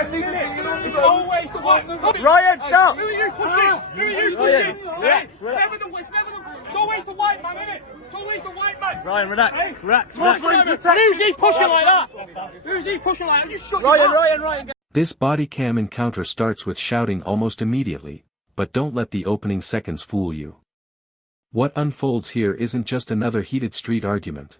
embarrassing, isn't it? It's always the white. Ryan, stop! Who are you pushing? Who are you Ryan, pushing? relax, It's never the. It's always the white man, isn't it? It's always the white man. Ryan, relax. Hey? Relax. Who's he pushing like that? Who's he pushing like that? You shut your mouth. Ryan. This body cam encounter starts with shouting almost immediately, but don't let the opening seconds fool you. What unfolds here isn't just another heated street argument.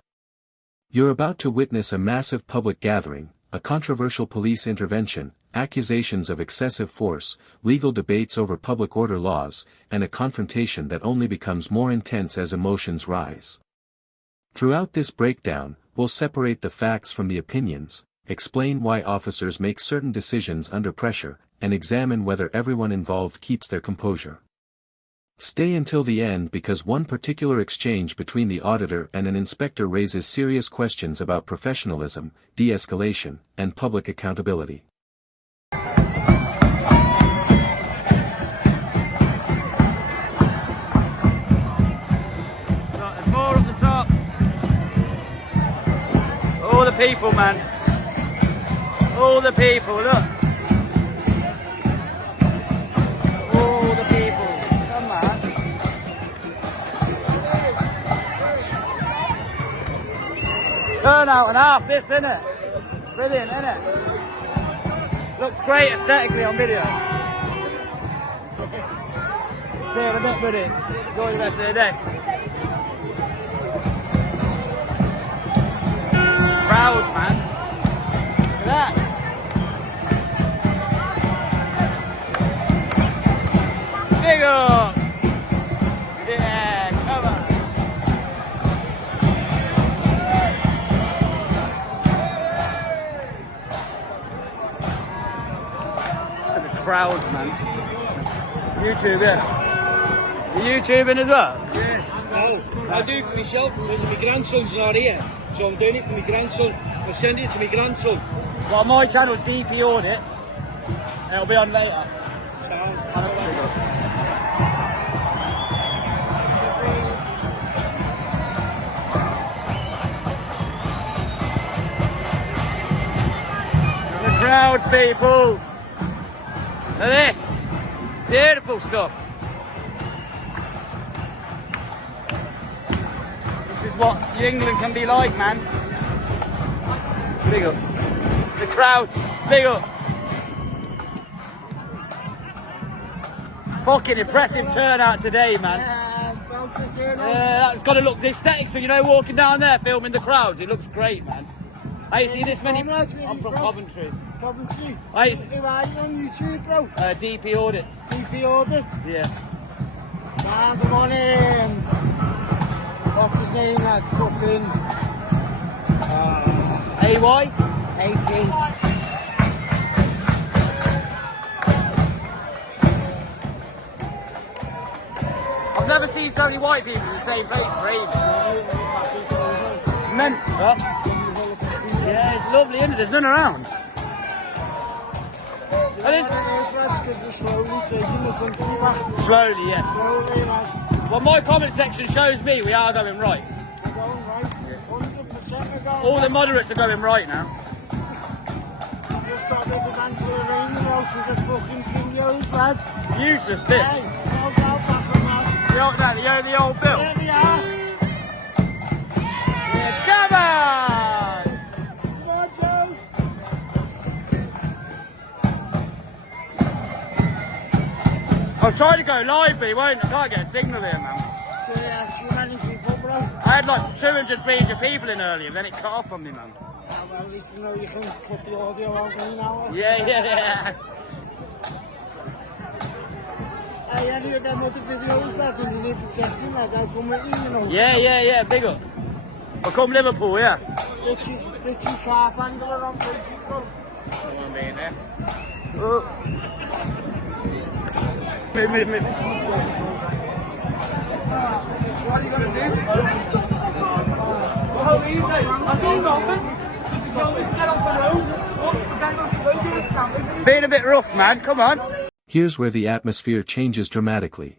You're about to witness a massive public gathering, a controversial police intervention, accusations of excessive force, legal debates over public order laws, and a confrontation that only becomes more intense as emotions rise. Throughout this breakdown, we'll separate the facts from the opinions, explain why officers make certain decisions under pressure, and examine whether everyone involved keeps their composure. Stay until the end because one particular exchange between the auditor and an inspector raises serious questions about professionalism, de-escalation, and public accountability. There's more at the top. All the people, man. All the people, look. All the people. Come on. Turnout and half this, isn't it? Brilliant, isn't it? Looks great aesthetically on video. See you in a bit, buddy. Enjoy the rest of the day. Crowds, man. Look at that. Big up. Yeah, come on. Look at the crowds, man. YouTube, yeah. You YouTubing as well? Yeah. Oh, I do it for myself because my grandson's not here. So I'm doing it for my grandson. I'm sending it to my grandson. Well, my channel's DP Audits. And it'll be on later. So, The crowds, people. Look at this. Beautiful stuff. This is what England can be like, man. Big up. The crowds, big up. Fucking impressive turnout today, man. Yeah, that's got to look the aesthetics. So you know, walking down there filming the crowds, it looks great, man. I see this many. I'm from Coventry. Coventry. Who are you on YouTube, bro? DP Audits. DP Audit. Yeah. Come on in. What's his name? That fucking. AY? AP. I've never seen so many white people in the same place for ages. Mental. Yeah, it's lovely, isn't it? There's none around. Slowly, yes. Well, my comment section shows me we are going right. All the moderates are going right now. Useless bitch. You know the old bill? Yeah, come on! I'm trying to go live, but he won't. I can't get a signal here, man. I had like 200, 300 people in earlier, then it cut off on me, man. Well, at least you know you can put the audio on now. Yeah. Hey, any of them other videos that in the Liverpool section, like I'll come with you, you know. Yeah, big up. I'll come Liverpool, yeah. Richie Carpenter on Facebook. Don't want to be in there. Minute. What are you going to do? How easy? I'm doing nothing. You tell me to get off the road. Being a bit rough, man. Come on. Here's where the atmosphere changes dramatically.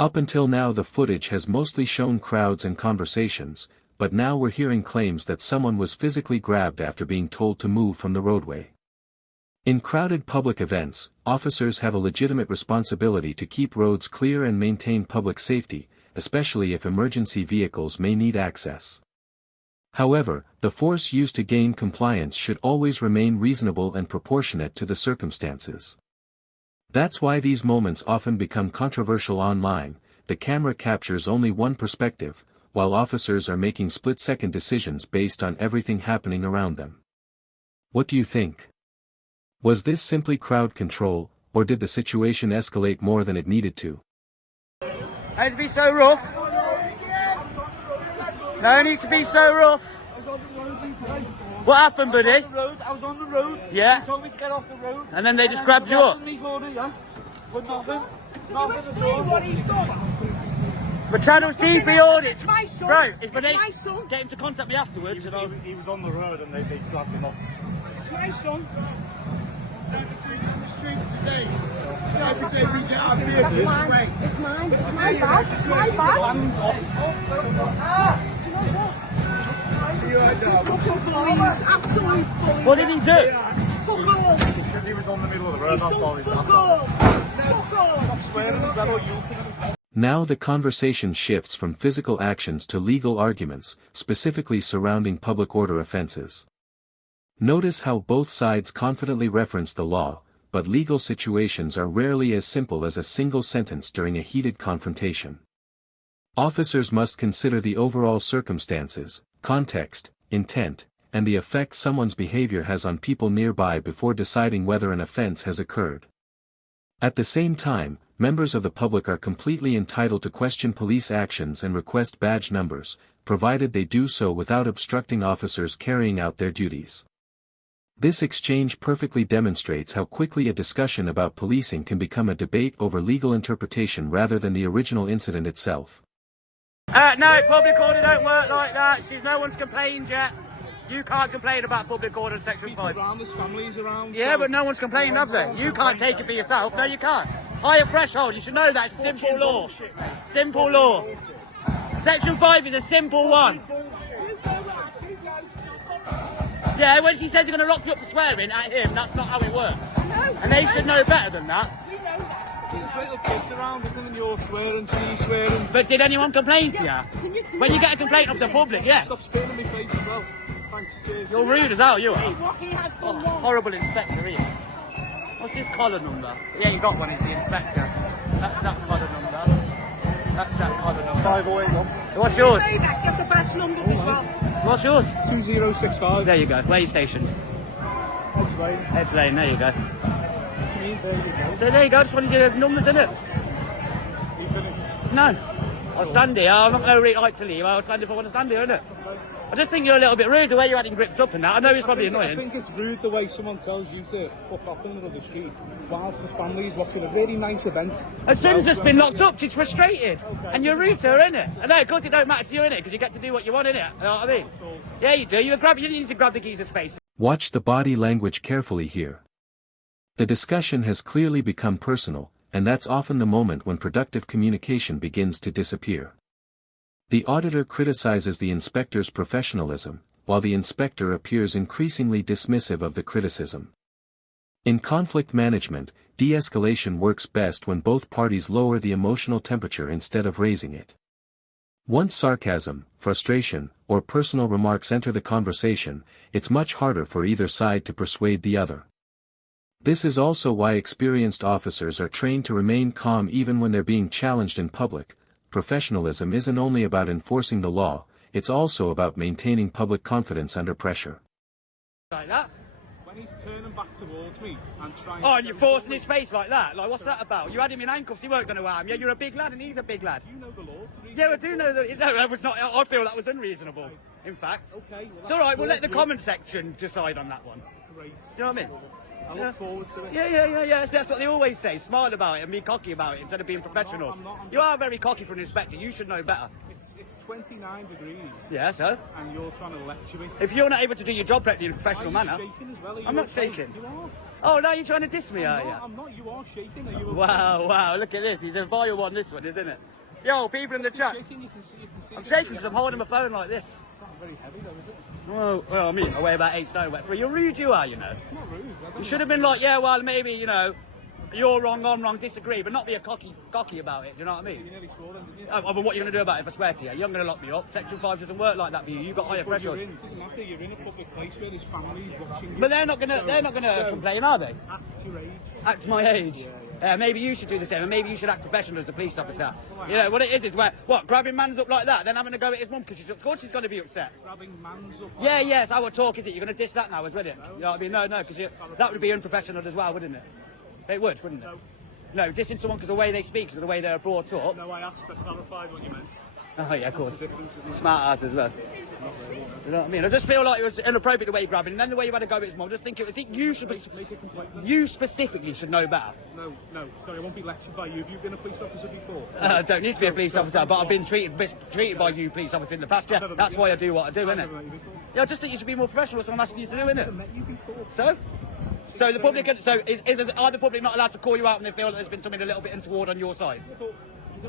Up until now the footage has mostly shown crowds and conversations, but now we're hearing claims that someone was physically grabbed after being told to move from the roadway. In crowded public events, officers have a legitimate responsibility to keep roads clear and maintain public safety, especially if emergency vehicles may need access. However, the force used to gain compliance should always remain reasonable and proportionate to the circumstances. That's why these moments often become controversial online. The camera captures only one perspective, while officers are making split-second decisions based on everything happening around them. What do you think? Was this simply crowd control, or did the situation escalate more than it needed to? Had to be so rough. No need to be so rough. What happened, buddy? I was on the road. Yeah. They told me to get off the road. And then they just grabbed you up. For nothing. What he's done? The channel's DP audit. It's my son. Bro, It's my son. Get him to contact me afterwards. He was on the road and they grabbed him up. It's my son. Every day we get our beer this way. It's mine. It's my bag. It's my bag. Absolute bullies. What did he do? Fuck all. It's because he was on the middle of the road. He's That's all done he's fuck done. all. Fuck all. Now the conversation shifts from physical actions to legal arguments, specifically surrounding public order offenses. Notice how both sides confidently reference the law, but legal situations are rarely as simple as a single sentence during a heated confrontation. Officers must consider the overall circumstances, context, intent, and the effect someone's behavior has on people nearby before deciding whether an offense has occurred. At the same time, members of the public are completely entitled to question police actions and request badge numbers, provided they do so without obstructing officers carrying out their duties. This exchange perfectly demonstrates how quickly a discussion about policing can become a debate over legal interpretation rather than the original incident itself. No, public order don't work like that. No one's complained yet. You can't complain about public order in Section 5. There's families around. Yeah, but no one's complaining, have they? You can't take it for yourself. No, you can't. Higher threshold, you should know that. It's simple law. Simple law. Section 5 is a simple one. Yeah, when she says you're going to lock you up for swearing at him, that's not how it works. And they should know better than that. There's little kids around, isn't there? You're swearing, she's swearing. But did anyone complain to you? When you get a complaint of the public, yes. Stop spitting in my face as well. Thanks, cheers. You're rude as hell, you are. What he has done wrong. Horrible inspector, he is. What's his collar number? Yeah, you got one, he's the inspector. That's that collar number. That's that collar number. 501. What's yours? Say that, get the badge numbers as well. What's yours? 2065. There you go. Where are you stationed? Edge Lane. Edge Lane, there you go. There you go. So there you go, just wanted your numbers, innit? You finished? No. I'll stand here, I'm not going to read like to leave, I'll stand if I want to stand here, innit? I just think you're a little bit rude the way you're acting gripped up and that. I know it's probably I annoying. think it's rude the way someone tells you to fuck off in the middle of the street whilst his family's watching a really nice event. Her son's just been locked up, she's frustrated. And you're rude to her, innit? I know, of course it don't matter to you, innit? Because you get to do what you want, innit? You know what I mean? Yeah, you do. You need to grab the geezer's face. Watch the body language carefully here. The discussion has clearly become personal, and that's often the moment when productive communication begins to disappear. The auditor criticizes the inspector's professionalism, while the inspector appears increasingly dismissive of the criticism. In conflict management, de-escalation works best when both parties lower the emotional temperature instead of raising it. Once sarcasm, frustration, or personal remarks enter the conversation, it's much harder for either side to persuade the other. This is also why experienced officers are trained to remain calm even when they're being challenged in public. Professionalism isn't only about enforcing the law, it's also about maintaining public confidence under pressure. Like that? When he's turning back towards me and trying Oh, and you're forcing his face like that? Like, what's that about? You had him in handcuffs, he weren't going to harm you. You're a big lad and he's a big lad. You know the law. Yeah, I do know that. No, that was not. I feel that was unreasonable, in fact. Okay. Well, It's alright, we'll let the comment section decide on that one. Great. You know what I mean? I look forward to it. Yeah. That's what they always say. Smart about it and be cocky about it instead of being professional. I'm not. You are very cocky for an inspector. You should know better. It's 29 degrees. Yeah, so? And you're trying to lecture me. If you're not able to do your job correctly in a professional Are you manner. shaking as well? Are you I'm not okay? shaking. You are. Oh, now you're trying to diss me, are you? I'm not. You are shaking. Are you okay? Wow, look at this. He's a vile one, this one, isn't it? Yo, people in the chat. Shaking, you can see I'm shaking because I'm holding my phone like this. It's not very heavy though, is it? Well, I mean, I weigh about 8 stone. But you're rude, you are, you know. Not rude. You should have been like, yeah, well, maybe, you know, you're wrong, I'm wrong, disagree, but not be a cocky about it, do you know what I mean? You nearly swore then, didn't you? Oh, but what are you going to do about it if I swear to you? You're not going to lock me up. Section 5 doesn't work like that for you. You've got higher But pressure. it doesn't matter, you're in a public place where there's families watching you. But they're not going to complain, are they? Act your age. Act to my age. Maybe you should do the same, and maybe you should act professional as a police officer. You know, what it is where, what, grabbing man's up like that, then having to go at his mum, because of course she's going to be upset. Grabbing man's up. Yeah, yes, our talk, is it? You're going to diss that now, is it? You know what I mean? No, because that would be unprofessional as well, wouldn't it? It would, wouldn't it? No, dissing someone because of the way they speak, because of the way they're brought up. No, I asked, I clarified what you meant. Oh yeah, of course. Smart ass as well. You know what I mean? I just feel like it was inappropriate the way you grabbed him, and then the way you had to go at his mum. I think you should, you specifically should know better. No, sorry, I won't be lectured by you. Have you been a police officer before? I don't need to be a police officer, but I've been treated by you police officers in the past. Yeah, that's why I do what I do, innit? Yeah, I just think you should be more professional. That's what I'm asking you to do, innit? I've never met you before. So the public, are the public not allowed to call you out when they feel that there's been something a little bit untoward on your side?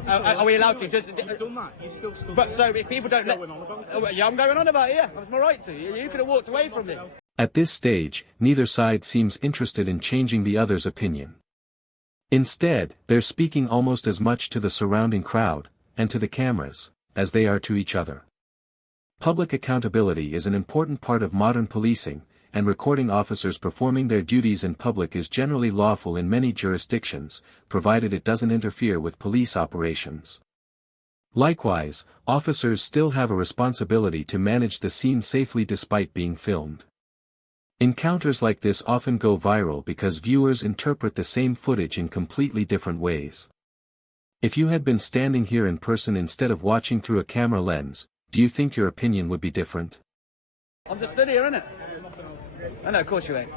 Are we allowed to? You've done that. You're still But so if people don't going on about it. Oh, yeah, I'm going on about it, yeah. That's my right to. You could have walked away from it. At this stage, neither side seems interested in changing the other's opinion. Instead, they're speaking almost as much to the surrounding crowd, and to the cameras, as they are to each other. Public accountability is an important part of modern policing, and recording officers performing their duties in public is generally lawful in many jurisdictions, provided it doesn't interfere with police operations. Likewise, officers still have a responsibility to manage the scene safely despite being filmed. Encounters like this often go viral because viewers interpret the same footage in completely different ways. If you had been standing here in person instead of watching through a camera lens, do you think your opinion would be different? I'm just stood here, innit? I know, of course you ain't.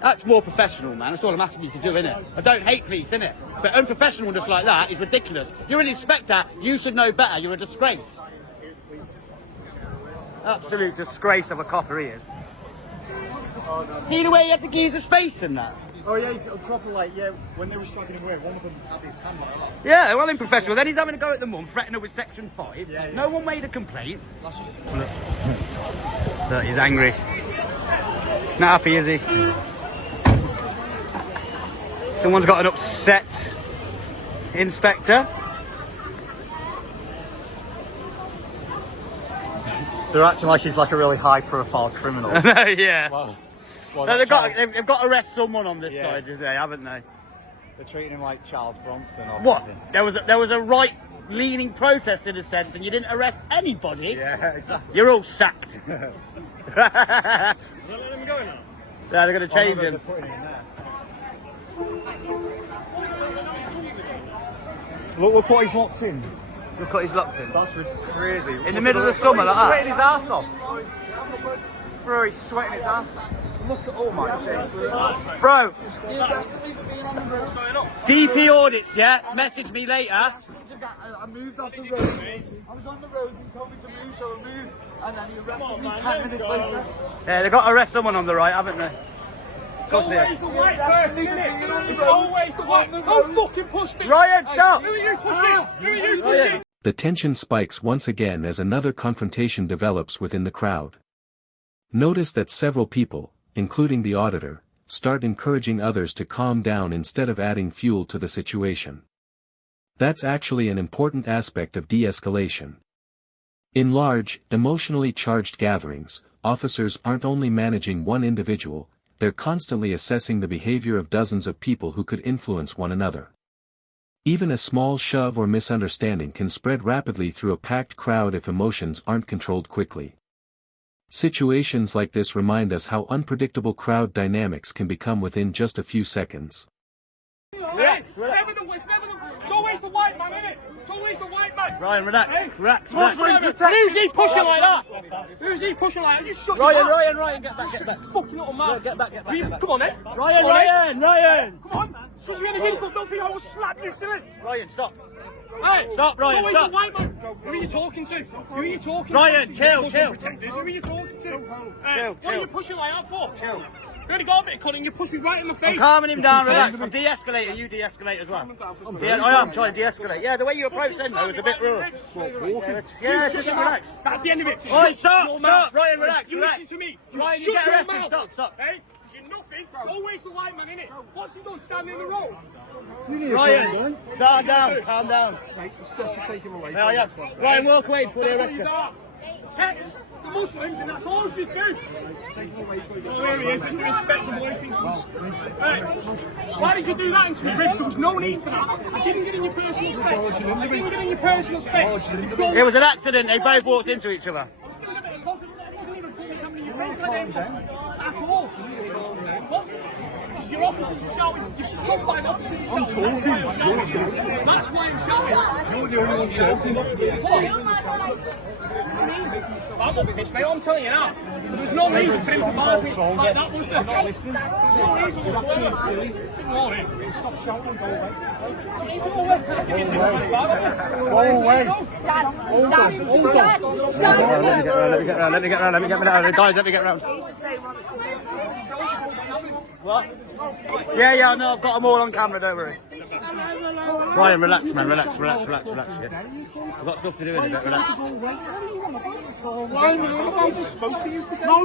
That's more professional, man. That's all I'm asking you to do, innit? I don't hate police, innit? But unprofessionalness like that is ridiculous. You're an inspector, you should know better. You're a disgrace. Absolute disgrace of a copper he is. See the way he had the geezer's face in that? Oh yeah, proper like, yeah, when they were striking him away, one of them had his hand like that. Yeah, well, unprofessional. Then he's having to go at the mum, threatening her with Section 5. Yeah. No one made a complaint. Look, he's angry. Not happy, is he? Someone's got an upset inspector. They're acting like he's like a really high-profile criminal. Yeah. Well, No, they've got to arrest someone on this side, haven't they? They're treating him like Charles Bronson or What? something. There was a right-leaning protest in a sense, and you didn't arrest anybody. Yeah, exactly. You're all sacked. Let him go now. Yeah, they're going to change They're him. putting him in there. Look what he's locked in. Look what he's locked in. That's crazy. In the middle of the summer, like that. Sweating his arse off. Bro, he's sweating his arse off. Look at, oh my God. Bro, That's the reason being on the road. What's going on? DP audits, yeah? Message me later. I moved off the road. I was on the road, he told me to move, so I moved. And then he arrested me 10 minutes later. Yeah, they've got to arrest someone on the right, haven't they? Of course they Always have. the white person, isn't it? It's always the white. Don't fucking push me. Ryan, stop! Who are you pushing? Who are you pushing? The tension spikes once again as another confrontation develops within the crowd. Notice that several people, including the auditor, start encouraging others to calm down instead of adding fuel to the situation. That's actually an important aspect of de-escalation. In large, emotionally charged gatherings, officers aren't only managing one individual, they're constantly assessing the behavior of dozens of people who could influence one another. Even a small shove or misunderstanding can spread rapidly through a packed crowd if emotions aren't controlled quickly. Situations like this remind us how unpredictable crowd dynamics can become within just a few seconds. It's always the white man, isn't it? It's always the white man. Ryan, relax. Relax. Who's he pushing like that? Who's he pushing like that? You shut your mouth. Ryan, get back. Fucking little mouth. Get back. Come on, then. Ryan! Come on. Because you're in a uniform, don't think I will slap you, silly. Ryan, stop. Hey, Stop, Ryan, always stop. the white man. Who are you talking to? Who are you talking Ryan, to? chill. Who are you talking to? Hey, what are you pushing like that for? You only got a bit of cunning, you pushed me right in the face. I'm calming him down, relax. I'm de-escalating, you de-escalate as well. Yeah, I am trying to de-escalate. Yeah, the way you approach them though was a bit rude. Yeah, just relax. That's the end of it. Oi, stop, Ryan, relax, You relax. listen to me. Ryan, you Shut get your arrested, mouth. stop. Hey, you're nothing. Don't waste the white man, innit? What's he done standing in the road? Ryan, calm down, calm down. Mate, it's just to take him away. Yeah, yeah. Ryan, walk away before they That's arrest what you. he's at. Text the Muslims and that's all she's doing. Oh, here he is, Mr. Respectable. He thinks he's... Hey, why did you do that into me, Rich? There was no need for that. You didn't get in your personal space. You didn't get in your personal space. It was an accident, they both walked into each other. At all. What? Because your officers are shouting, your scumbag officers are shouting. That's why I'm shouting. You're the only one shouting. I'm not with this, mate. I'm telling you now. There's no reason for him to barge me like that, was there? There's no reason whatsoever. Ignore him. Stop shouting and go away. I'll give you 625. Go away. Let me get round. Guys, let me get round. What? Yeah, I know, I've got them all on camera, don't worry. Ryan, relax, man, relax, yeah. I've got stuff to do in a bit, relax. No,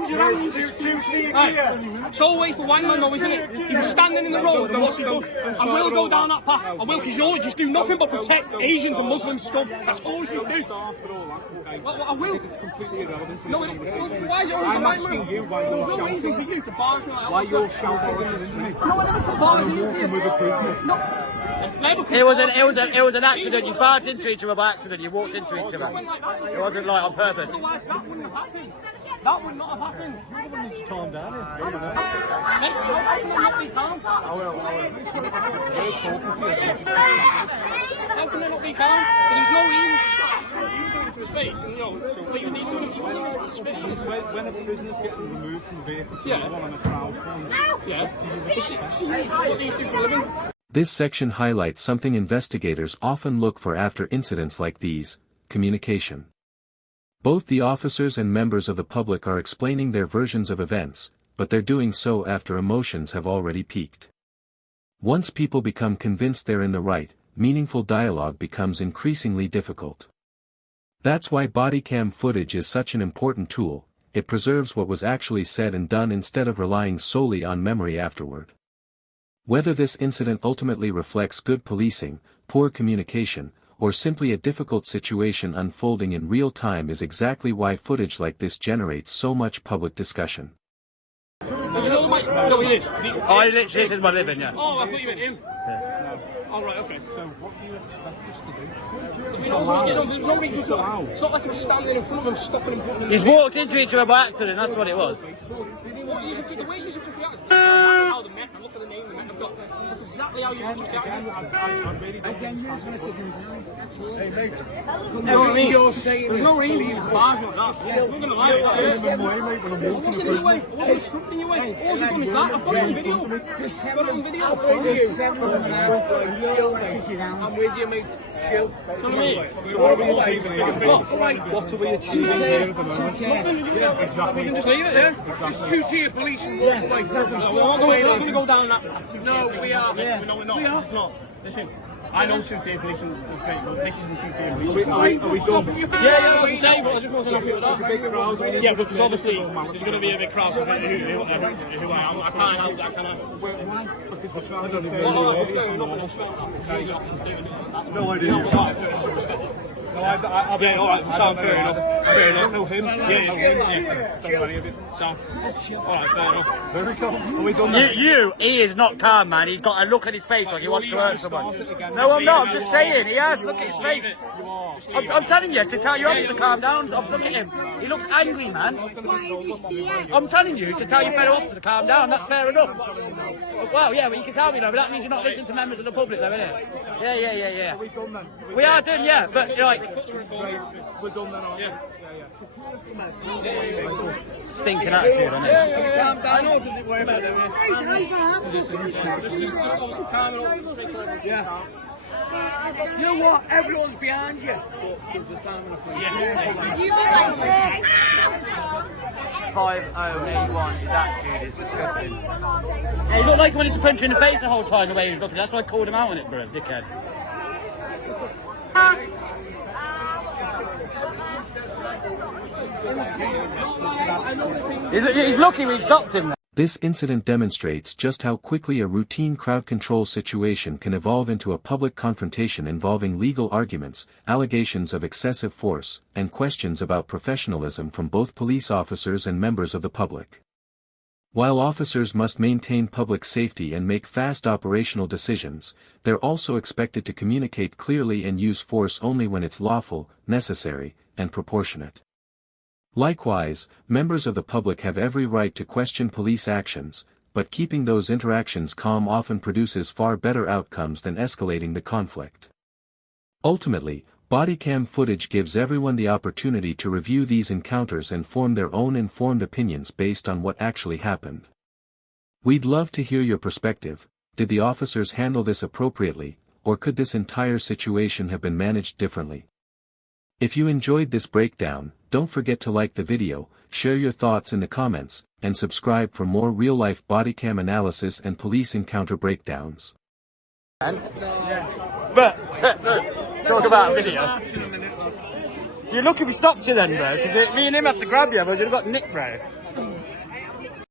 you're having to It's always the wine man though, isn't it? He was standing in the road and what's he done? I will go down that path. I will, because you just do nothing but protect Asians and Muslim scum. That's all you do. Well, I will. It's completely irrelevant. No, why is it always the wine man? There's no reason for you to barge me like that. Why you're shouting in the street? No, I never put barge you into With a prisoner. No. It was an accident. You barged into each other by accident. You walked into each other. It wasn't like on purpose. Otherwise, that wouldn't have happened. That would not have happened. You're the one who's calmed down. How can they not be calm? There's no reason to shout into his face, and When a prisoner's getting removed from the vehicle, Yeah. on a crowd forms. What do you do for a living? This section highlights something investigators often look for after incidents like these: communication. Both the officers and members of the public are explaining their versions of events, but they're doing so after emotions have already peaked. Once people become convinced they're in the right, meaningful dialogue becomes increasingly difficult. That's why bodycam footage is such an important tool. It preserves what was actually said and done instead of relying solely on memory afterward. Whether this incident ultimately reflects good policing, poor communication, or simply a difficult situation unfolding in real time is exactly why footage like this generates so much public discussion. You know the way, no, he is. Literally, this is my living, yeah. Oh, I thought you meant him. Oh, right, okay. So what do you expect us to do? There's no reason to. It's not like I'm standing in front of him, stopping him, putting him. He's walked into each other by accident, that's what it was. The way you just react, how the men, look at the name the men have got. That's exactly how you just react. I really don't understand. Hey, mate. You know what I mean? There's no reason to barge like that. I'm not going to lie about this. I'm way, mate, when I'm I walking wasn't in your way. I wasn't obstructing your way. All you've done is that. I've got it on video. I've got it on video. I'm with you, mate. Chill. You know what I mean? So what are we achieving here? What are we achieving here at the moment? Yeah, exactly. We can just leave it there. It's two-tier police and walk away. We're not going to go down that. No, we are. No, we're not. We are. No. Listen, I know two-tier police and this isn't two-tier police. Are we done? Yeah, what you say, but I just want to know people There's a big crowd. Yeah, but obviously there's going to be a big crowd for who I am. I can't help that, can I? Why? Because we're trying to say No idea. I'll be alright, fair enough. Fair enough. know him. Yeah. Don't know any of it. So, alright, fair enough. Very calm. Are we done then? He is not calm, man. He's got a look at his face like he wants to hurt someone. No, I'm not. I'm just saying. He has. Look at his face. I'm telling you to tell your officer to calm down. Look at him. He looks angry, man. I'm telling you to tell your fellow officer to calm down. That's fair enough. Well, yeah, but you can tell me though. But that means you're not listening to members of the public, though, innit? Yeah. Are we done then? We are done, yeah. But like, We're done then, aren't we? stinking attitude, isn't it? I know what to worry about it. Yeah. You know what? Everyone's behind you. Yeah. 5081 statute is disgusting. Hey, you look like you wanted to punch you in the face the whole time the way he was looking. That's why I called him out on it, bro, dickhead. He's lucky we stopped him there. This incident demonstrates just how quickly a routine crowd control situation can evolve into a public confrontation involving legal arguments, allegations of excessive force, and questions about professionalism from both police officers and members of the public. While officers must maintain public safety and make fast operational decisions, they're also expected to communicate clearly and use force only when it's lawful, necessary, and proportionate. Likewise, members of the public have every right to question police actions, but keeping those interactions calm often produces far better outcomes than escalating the conflict. Ultimately, Bodycam footage gives everyone the opportunity to review these encounters and form their own informed opinions based on what actually happened. We'd love to hear your perspective. Did the officers handle this appropriately, or could this entire situation have been managed differently? If you enjoyed this breakdown, don't forget to like the video, share your thoughts in the comments, and subscribe for more real-life bodycam analysis and police encounter breakdowns. But, talk about a video. You're lucky we stopped you then, bro, because me and him had to grab you, but you'd have got nicked, bro.